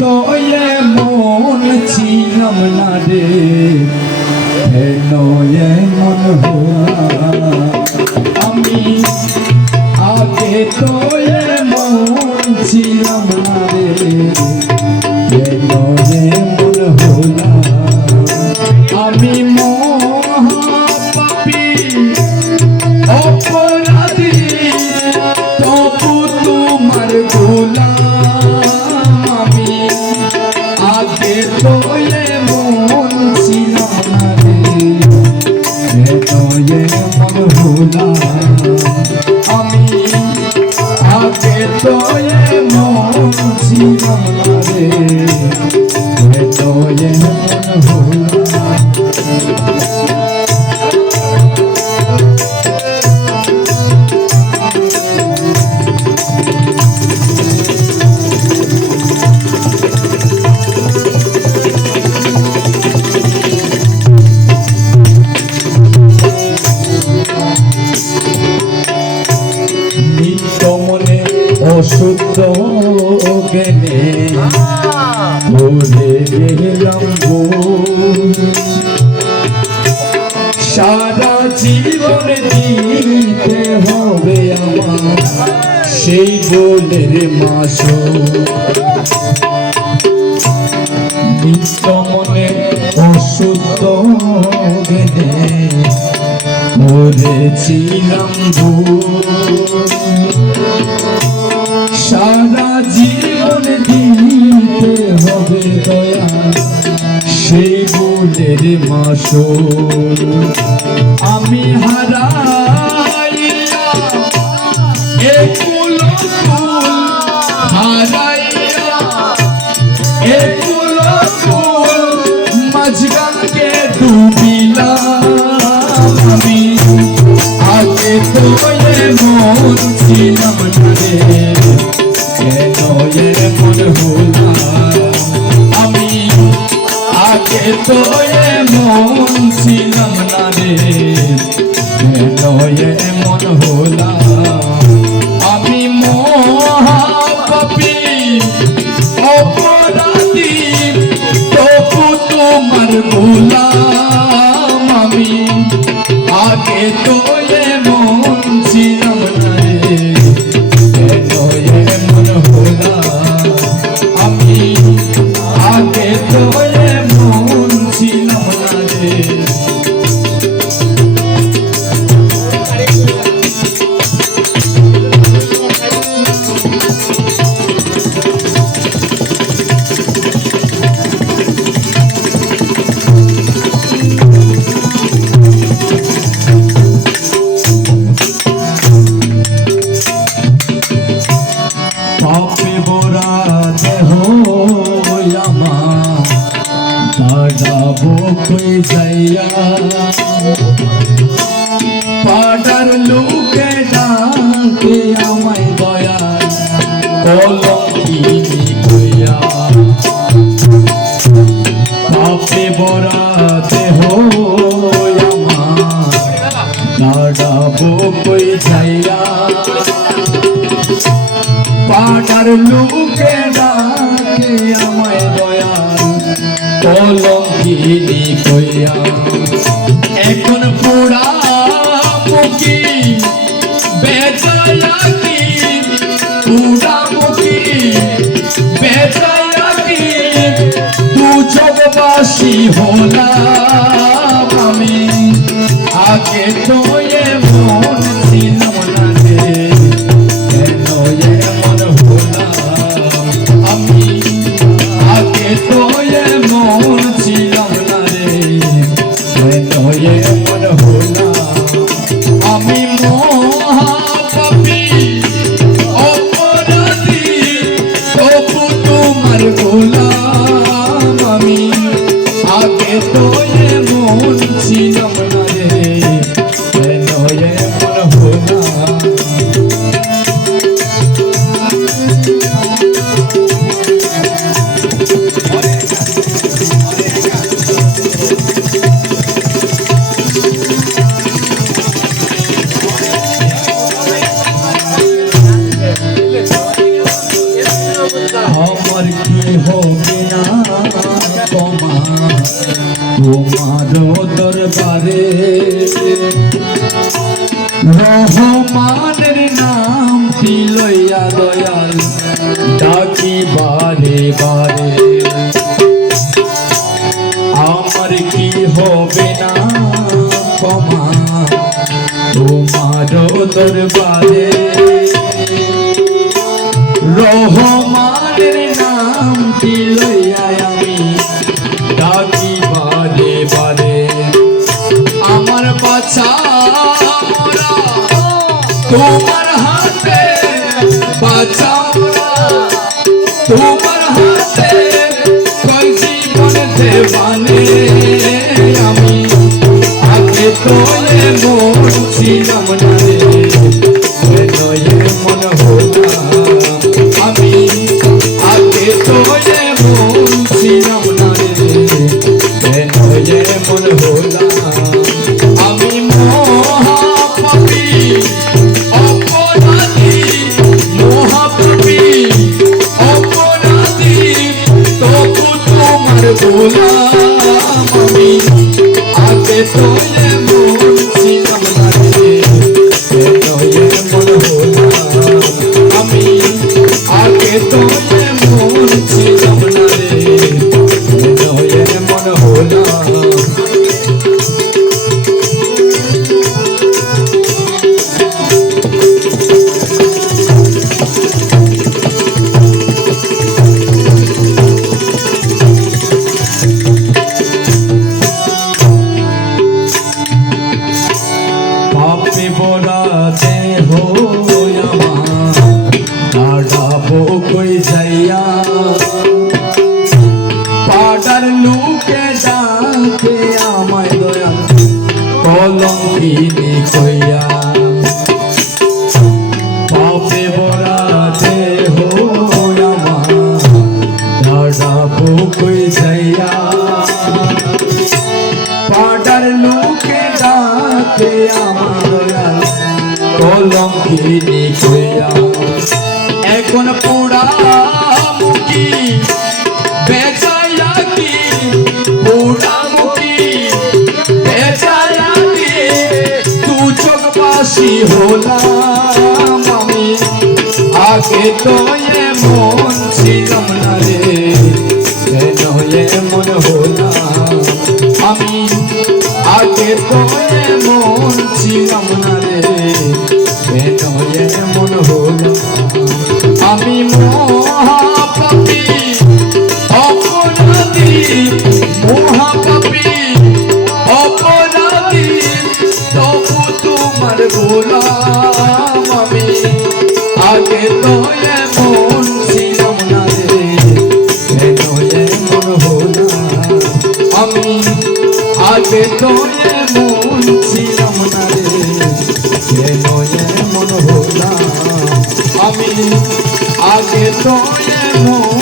তো এমন ছিলাম না রে, কেন এমন হলাম আমি, আগে তো এমন ছিলাম না রে, কেন এমন হলাম আমি। মহাপাপী অপরাধী তবু তোমার গোলাম আমি, আগে তো এমন ছিলাম না রে, কেন এমন হলাম আমি, আগে তো এমন ছিলাম না রে, কেন এমন হলাম। অশুদ্ধ জ্ঞানে ভুলে গেলাম সারা জীবন দিতে হবে আমার সেই বোনের মাস। নিত্য মনে অশুদ্ধ জ্ঞানে ভুলেছিলাম সারা জীবন দিতে হবে দয়া সেই বোনের মাস। আমি হারাইয়া একুল ফুল, হারাইয়া একুল ফুল মাঝগানকে ডুবিলাম আমি, আগে তো এমন ছিলাম না রে, কেন এমন হলাম আমি, আগে তো এমন ছিলাম না রে, কেন এমন হলাম আমি। মহাপাপী অপরাধী তবু তোমার গোলাম আমি, আগে তো এমন ছিলাম না রে, কেন এমন হলাম আমি, আগে তো এমন ছিলাম না রে। পাপে বোরা দেহ আমার দাঁড়াবো কই যাইয়া, পাড়ার লোকে ডাকে আমায় দয়া কলঙ্কিনী কইয়া। পাপে বোরা দেহ আমার দাঁড়াবো কই যাইয়া, পাড়ার লোকে ডাকে আমায় দয়া কলঙ্কিনী কইয়া। এখন পোড়া মুখী বেচায়াকি, পোড়া মুখী বেচায়াকি দু জগবাসী হলাম আমি, আগে তো এমন ছিলাম না রে, কেন এমন হলাম আমি, আগে তো এমন ছিলাম না রে, কেন এমন হলাম আমি। মহাপাপী অপরাধী তবু তোমার গোলাম আমি, আগে তো এমন ছিলাম না রে, কেন এমন হলাম। আমার কি হবে না ক্ষমা তোমার দরবারে রহমানের নামটি লইয়া দয়াল ডাকি বারে বারে আমার কি হবে না ক্ষমা তোমার দরবারে রহমানের নামটি লইয়া আমি ডাকি বারে বারে আমার বাঁচা মরা তোমার হাতে বাঁচা মরা তোমার হাতে কই জীবন দেবানে আমি আগে তোলে মন ছিলাম না রে নয়ে মন হলো আমি আগে তোলে মন ছিলাম না রে নয়ে মন হলো আমি মহাপাপী অপরাধী মহাপাপী অপরাধী তবু তোমার গোলাম আমি আগে তোলে মন ছিলাম না রে নয়ে মন হলো আমি আগে তোলে মন ছিলাম না রে নয়ে মন হলো পাপে বরাতে হই আমার দাঁড়াবো কই যাইয়া পাড়ার লোকে ডাকে আমায় দয়া কলঙ্কিনী কইয়া পাপে বরাতে হই আমার দাঁড়াবো কই যাইয়া পাড়ার লোকে ডাকে আমার কলঙ্কিনী কইয়া এখন পোড়া মুখি বেচাইয়া কি পোড়া মুখি বেচাইয়া কি তু চোখবাসী হলাম আমি আগে তো মন ছিলাম না রে নয়ে মন হলাম আমি আগে তো মন ছিলাম না রে নয়ে মন হলো আমি মহাপাপী অপরাধী মহাপাপী অপরাধী তবু তোমার গোলাম আমি আগে তো মন ছিলাম না রে নয়ে মন হলো আমি আগে তো মন ছিলাম না রে নয়ে মন হলো আমি আগে তো মন